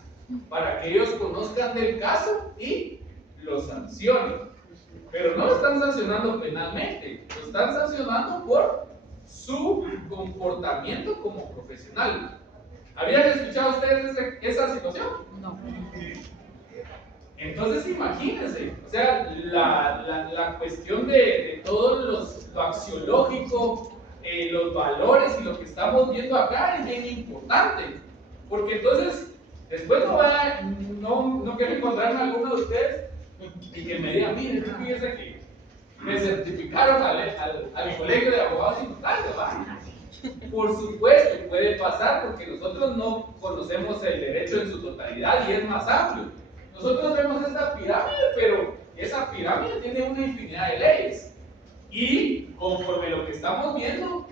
para que ellos conozcan del caso y lo sancionen. Pero no lo están sancionando penalmente, lo están sancionando por su comportamiento como profesional. ¿Habían escuchado ustedes esa situación? No. Entonces imagínense, o sea, la cuestión de todo lo axiológico, los valores y lo que estamos viendo acá es bien importante, porque entonces después no quiero encontrarme a alguno de ustedes y que me digan, miren, fíjense que me certificaron al colegio de abogados y notarios, ¿va? Por supuesto, puede pasar porque nosotros no conocemos el derecho en su totalidad y es más amplio. Nosotros vemos esa pirámide, pero esa pirámide tiene una infinidad de leyes. Y conforme lo que estamos viendo,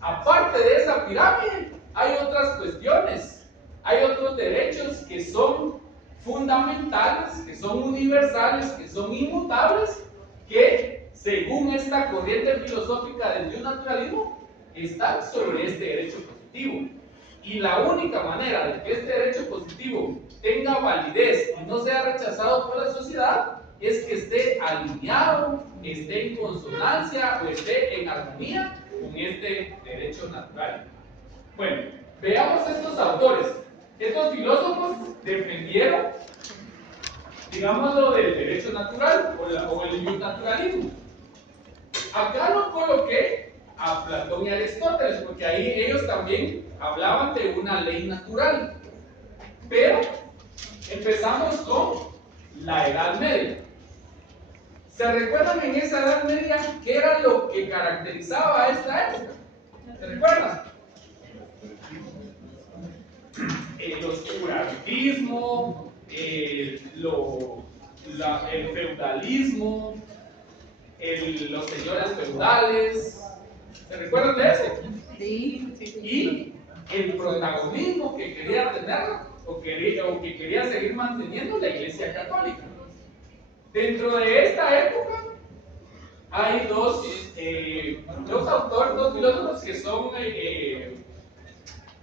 aparte de esa pirámide, hay otras cuestiones, hay otros derechos que son fundamentales, que son universales, que son inmutables, que según esta corriente filosófica del bionaturalismo, está sobre este derecho positivo. Y la única manera de que este derecho positivo tenga validez y no sea rechazado por la sociedad es que esté alineado, esté en consonancia o esté en armonía con este derecho natural. Bueno, veamos estos autores. Estos filósofos defendieron, digamos, lo del derecho natural o el bionaturalismo. Acá lo coloqué a Platón y Aristóteles, porque ahí ellos también hablaban de una ley natural. Pero empezamos con la Edad Media. ¿Se recuerdan en esa Edad Media qué era lo que caracterizaba a esta época? ¿Se recuerdan? El oscurantismo, el feudalismo, los señores feudales. ¿Se recuerdan de eso? Sí. Y el protagonismo que quería tener o que quería seguir manteniendo la Iglesia Católica. Dentro de esta época hay dos autores, dos filósofos que son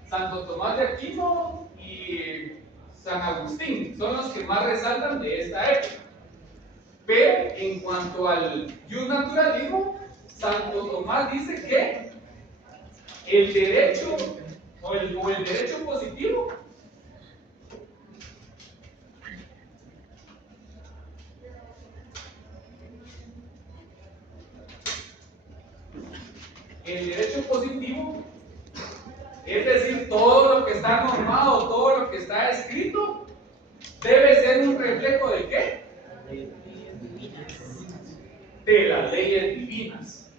Santo Tomás de Aquino y San Agustín, son los que más resaltan de esta época. Pero en cuanto al naturalismo, Santo Tomás dice que el derecho o el derecho positivo es decir, todo lo que está normado, todo lo que está escrito, debe ser un reflejo ¿de qué? De las leyes divinas.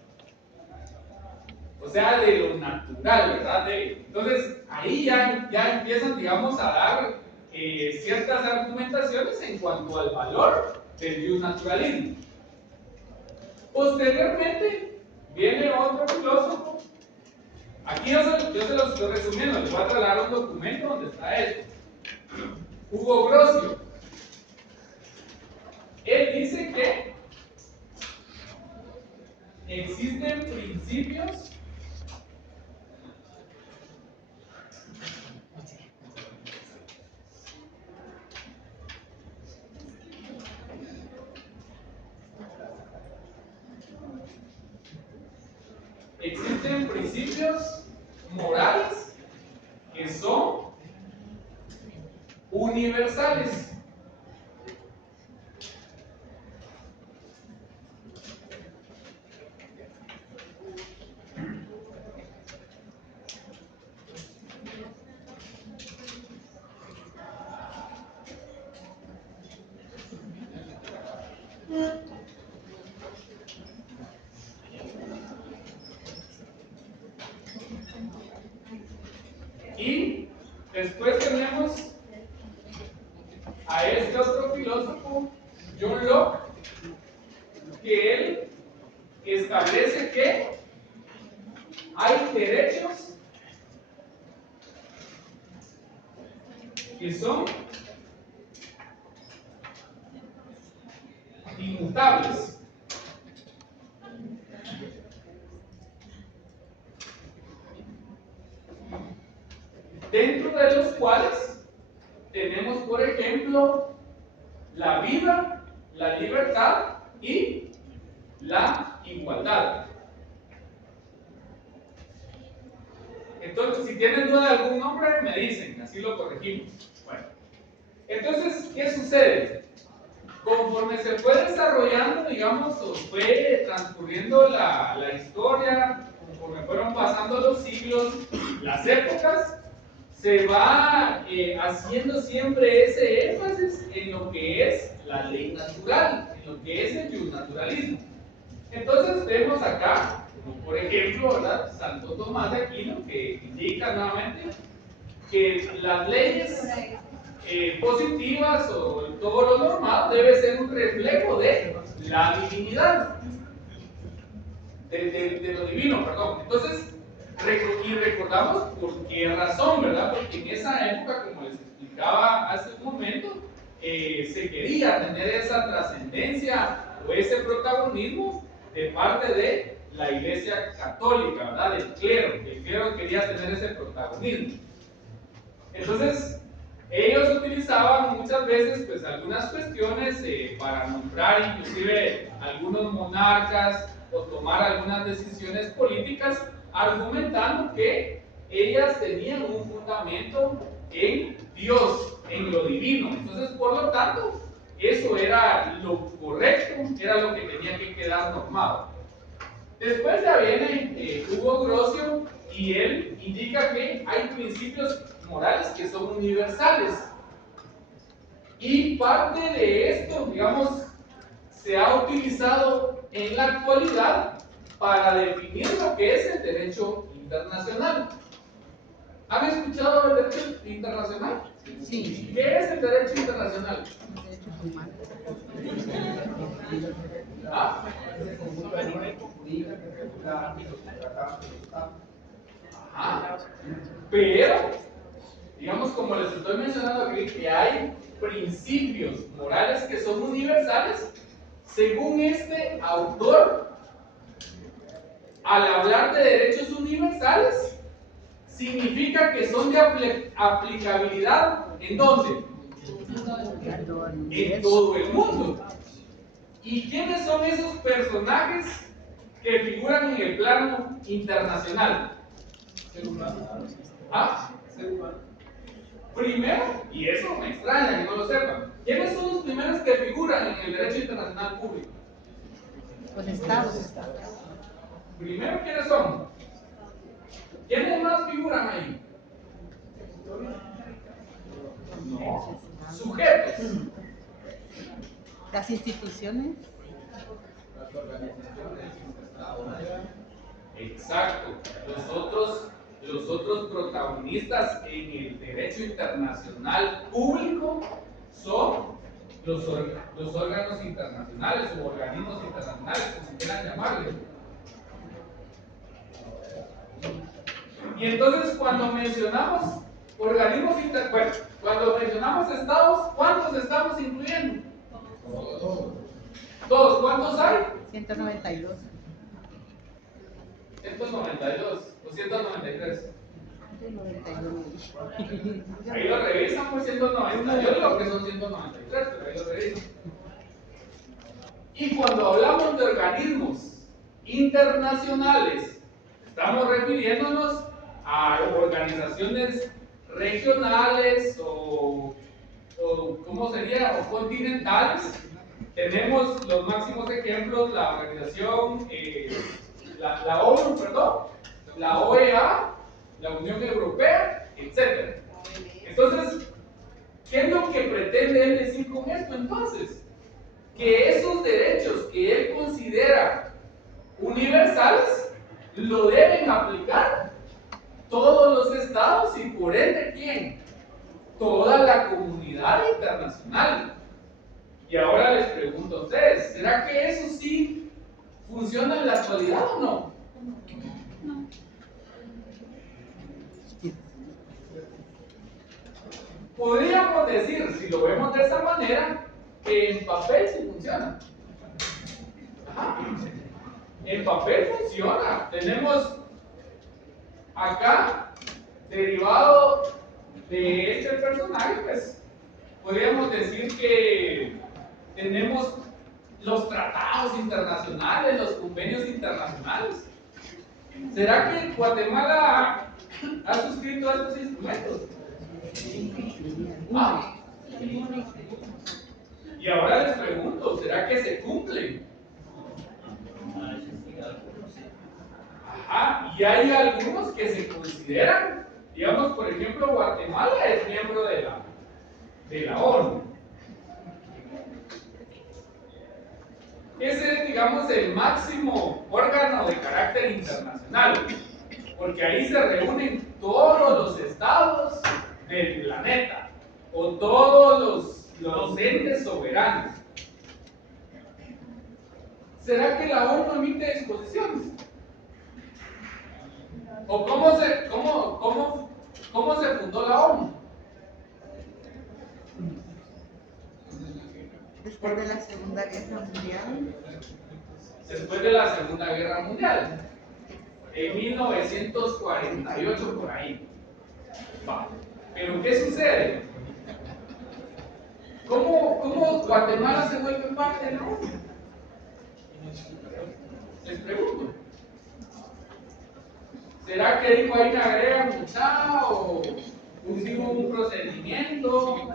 O sea, de lo natural, ¿verdad? Entonces, ahí ya empiezan, digamos, a dar ciertas argumentaciones en cuanto al valor del naturalismo. Posteriormente, viene otro filósofo. Aquí yo se los estoy resumiendo, les voy a trasladar un documento donde está esto. Hugo Grocio. Él dice que existen principios morales que son universales. Y después tenemos a este otro filósofo, John Locke, que él establece que hay derechos que son inmutables. Dentro de los cuales tenemos, por ejemplo, la vida, la libertad y la igualdad. Entonces, si tienen duda de algún nombre, me dicen, así lo corregimos. Bueno, entonces, ¿qué sucede? Conforme se fue desarrollando, digamos, o fue transcurriendo la historia, conforme fueron pasando los siglos, las épocas, se va haciendo siempre ese énfasis en lo que es la ley natural, en lo que es el naturalismo. Entonces vemos acá, como por ejemplo, ¿verdad? Santo Tomás de Aquino, que indica nuevamente que las leyes positivas o todo lo normal debe ser un reflejo de la divinidad, de lo divino, perdón. Entonces, y recordamos por qué razón, ¿verdad? Porque en esa época, como les explicaba hace un momento, se quería tener esa trascendencia o ese protagonismo de parte de la Iglesia Católica, ¿verdad? Del clero. El clero quería tener ese protagonismo. Entonces, ellos utilizaban muchas veces pues algunas cuestiones para nombrar inclusive algunos monarcas o tomar algunas decisiones políticas, argumentando que ellas tenían un fundamento en Dios, en lo divino. Entonces, por lo tanto, eso era lo correcto, era lo que tenía que quedar normado. Después ya viene Hugo Grocio y él indica que hay principios morales que son universales. Y parte de esto, digamos, se ha utilizado en la actualidad para definir lo que es el derecho internacional. ¿Han escuchado el derecho internacional? Sí. ¿Qué es el derecho internacional? Derechos humanos. ¿Ah? Ajá. Pero, digamos, como les estoy mencionando aquí, que hay principios morales que son universales, según este autor, al hablar de derechos universales, significa que son de aplicabilidad ¿en dónde? En todo el mundo. ¿Y quiénes son esos personajes que figuran en el plano internacional? Ser humano. ¿Ah? Ser humano. Primero, y eso me extraña que no lo sepan, ¿quiénes son los primeros que figuran en el derecho internacional público? Los estados. Primero, ¿quiénes son? ¿Quiénes más figuran ahí? No. Sujetos. Las instituciones. Exacto. Los otros protagonistas en el derecho internacional público son los órganos internacionales o organismos internacionales, como quieran llamarle. Y entonces cuando mencionamos organismos internacionales, cuando mencionamos estados, ¿cuántos estamos incluyendo? Todos. ¿Cuántos hay? 192. 192 o 193. 191. Ahí lo revisan, pues 190. Yo digo que son 193, pero ahí lo revisan. Y cuando hablamos de organismos internacionales, estamos refiriéndonos a organizaciones regionales o ¿cómo sería? O continentales. Tenemos los máximos ejemplos, la organización, la ONU, perdón, la OEA, la Unión Europea, etc. Entonces, ¿qué es lo que pretende él decir con esto entonces? Que esos derechos que él considera universales lo deben aplicar todos los estados y por ende, ¿quién? Toda la comunidad internacional. Y ahora les pregunto a ustedes, ¿será que eso sí funciona en la actualidad o no? No. Podríamos decir, si lo vemos de esa manera, que en papel sí funciona. Ajá. En papel funciona. Tenemos acá, derivado de este personaje, pues podríamos decir que tenemos los tratados internacionales, los convenios internacionales. ¿Será que Guatemala ha suscrito a estos instrumentos? Ah. Y ahora les pregunto, ¿será que se cumplen? Ajá, y hay algunos que se consideran, digamos, por ejemplo, Guatemala es miembro de la ONU. Ese es, digamos, el máximo órgano de carácter internacional, porque ahí se reúnen todos los estados del planeta, o todos los entes soberanos. ¿Será que la ONU emite disposiciones? ¿O cómo se fundó la ONU? Después de la Segunda Guerra Mundial. después de la Segunda Guerra Mundial, en 1948 por ahí. Va. Pero ¿qué sucede? ¿Cómo Guatemala se vuelve parte de la ONU? Les pregunto. ¿Será que dijo ahí me agregan mucha o hubo un procedimiento?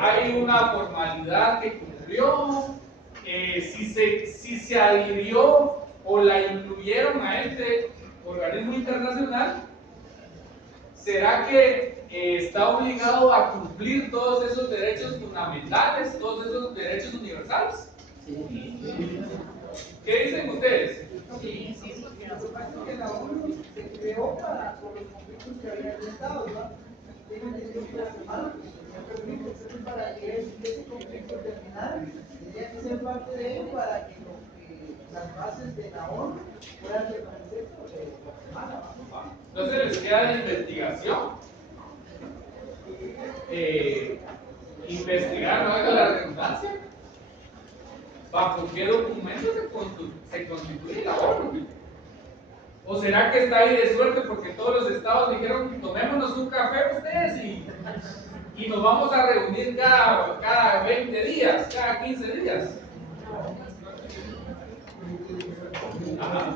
¿Hay una formalidad que cumplió? Si se adhirió o la incluyeron a este organismo internacional, ¿será que está obligado a cumplir todos esos derechos fundamentales, todos esos derechos universales? ¿Qué dicen ustedes? Sí, porque Lo que pasa es que la ONU se creó por los conflictos que había en Estados, ¿no? Tengo entendido que la semana entonces para que ese conflicto terminara, tenía que ser parte de él para que las bases de la ONU puedan reconocer sobre Guatemala. Entonces les queda la investigación. Investigar, no haga la redundancia. ¿Bajo qué documento se constituye la ONU? ¿O será que está ahí de suerte porque todos los estados dijeron tomémonos un café ustedes y nos vamos a reunir cada 20 días, cada 15 días? Ajá.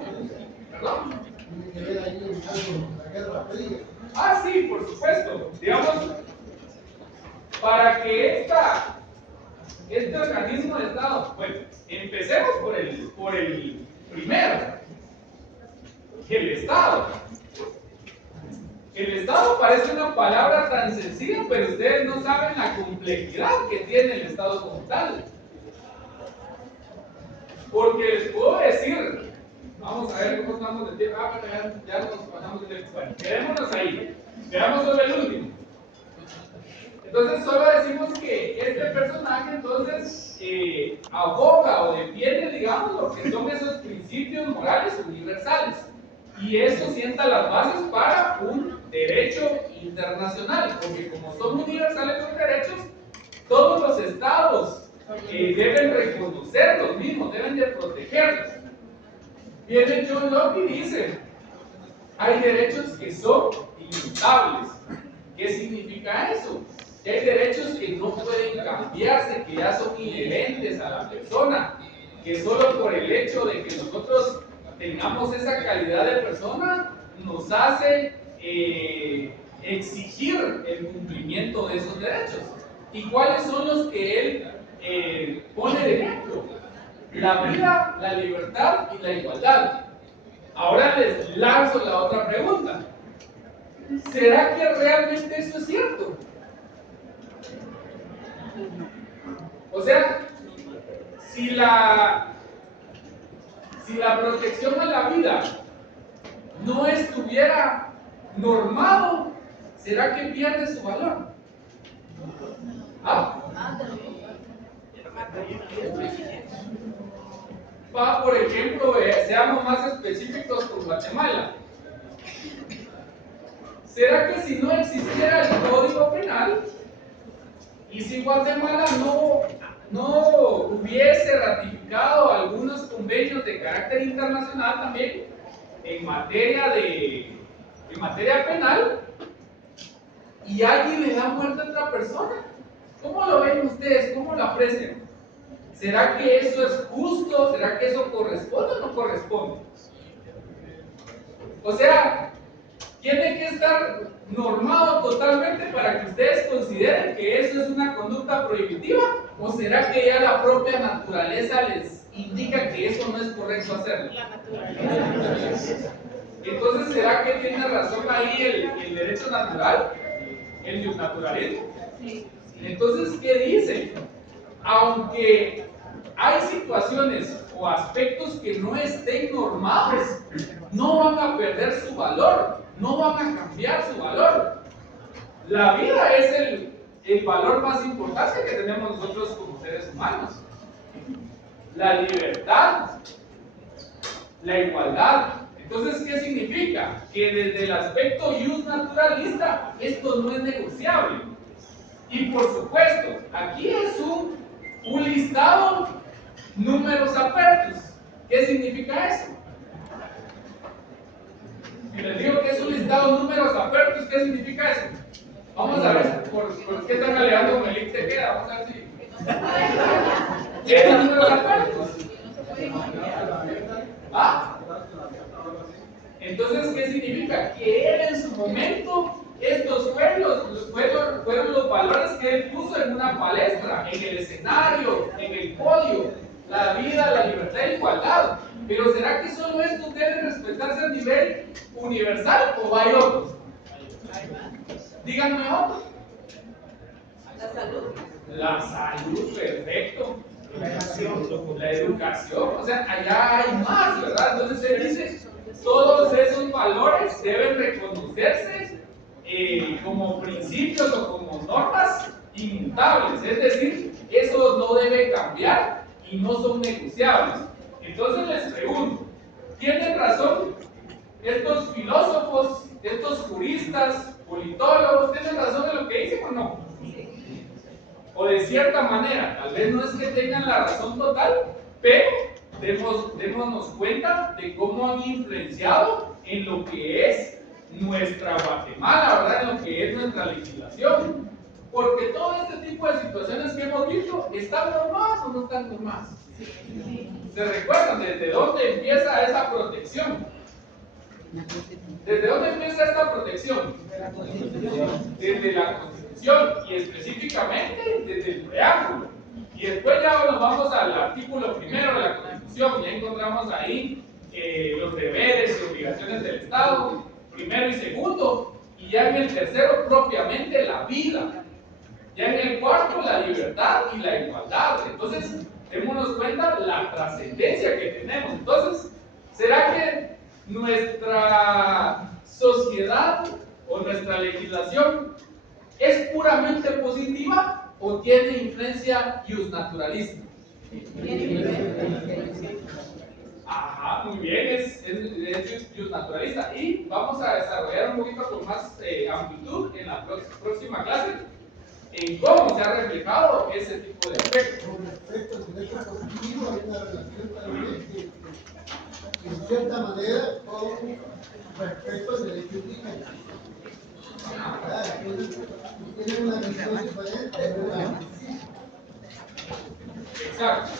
¿Perdón? Ah, sí, por supuesto. Digamos, para que este organismo de Estado, bueno, empecemos por el primero, el Estado. El Estado parece una palabra tan sencilla, pero ustedes no saben la complejidad que tiene el Estado como tal. Porque les puedo decir, vamos a ver cómo estamos de tiempo. Bueno, ya nos pasamos de tiempo. Bueno, quedémonos ahí. Veamos sobre el último. Entonces solo decimos que este personaje entonces aboga o defiende, digamos, lo que son esos principios morales universales. Y eso sienta las bases para un derecho internacional, porque como son universales los derechos, todos los estados deben reconocer los mismos, deben de protegerlos. Viene John Locke y dice, hay derechos que son inmutables. ¿Qué significa eso? Que hay derechos que no pueden cambiarse, que ya son inherentes a la persona, que solo por el hecho de que nosotros tengamos esa calidad de persona nos hace exigir el cumplimiento de esos derechos. ¿Y cuáles son los que él pone de ejemplo? La vida, la libertad y la igualdad. Ahora les lanzo la otra pregunta. ¿Será que realmente eso es cierto? O sea, si la protección a la vida no estuviera normado, ¿será que pierde su valor? ¿Ah? Por ejemplo, seamos más específicos con Guatemala. ¿Será que si no existiera el Código Penal y si Guatemala no hubiese ratificado algunos convenios de carácter internacional también en materia penal y alguien le da muerte a otra persona? ¿Cómo lo ven ustedes? ¿Cómo lo aprecian? ¿Será que eso es justo? ¿Será que eso corresponde o no corresponde? O sea, tiene que estar normado totalmente para que ustedes consideren que eso es una conducta prohibitiva, o será que ya la propia naturaleza les indica que eso no es correcto hacerlo. La naturaleza. Entonces, ¿será que tiene razón ahí el derecho natural, el naturalismo? Sí. Entonces, ¿qué dice? Aunque hay situaciones o aspectos que no estén normados, no van a perder su valor, no van a cambiar su valor. La vida es el valor más importante que tenemos nosotros como seres humanos. La libertad, la igualdad. Entonces, ¿qué significa? Que desde el aspecto ius naturalista, esto no es negociable. Y por supuesto, aquí es un listado números apertos. ¿Qué significa eso? Si les digo que es un listado de números abiertos, ¿qué significa eso? Vamos a ver, ¿por qué están alegando con el link te queda? Vamos a ver si... ¿Qué son números abiertos? ¿Ah? Entonces, ¿qué significa? Que él en su momento, estos fueron los valores que él puso en una palestra, en el escenario, en el podio, la vida, la libertad y igualdad. Pero ¿será que solo estos deben respetarse a nivel universal o hay otros? Díganme otros. La salud. La salud, perfecto. La educación, o sea, allá hay más, ¿verdad? Entonces él dice, todos esos valores deben reconocerse como principios o como normas inmutables, es decir, eso no debe cambiar y no son negociables. Entonces les pregunto, ¿tienen razón estos filósofos, estos juristas, politólogos, tienen razón en lo que dicen o no? O de cierta manera, tal vez no es que tengan la razón total, pero démonos cuenta de cómo han influenciado en lo que es nuestra Guatemala, ¿verdad? En lo que es nuestra legislación. Porque todo este tipo de situaciones que hemos visto, ¿están normadas o no están normadas? ¿Se recuerdan desde dónde empieza esa protección? ¿Desde dónde empieza esta protección? Desde la Constitución y específicamente desde el preámbulo. Y después ya nos vamos al artículo primero de la Constitución, ya encontramos ahí los deberes y obligaciones del Estado, primero y segundo, y ya en el tercero propiamente la vida. Ya en el cuarto la libertad y la igualdad. Entonces, démonos cuenta la trascendencia que tenemos. Entonces, ¿será que nuestra sociedad o nuestra legislación es puramente positiva o tiene influencia justnaturalista? Ajá, muy bien, es justnaturalista. Y vamos a desarrollar un poquito con más amplitud en la próxima clase en cómo se ha reflejado ese tipo de aspectos. Con respecto al derecho positivo, hay una relación también que, en cierta manera, con respecto al derecho indígena. Tienen una visión diferente. Exacto.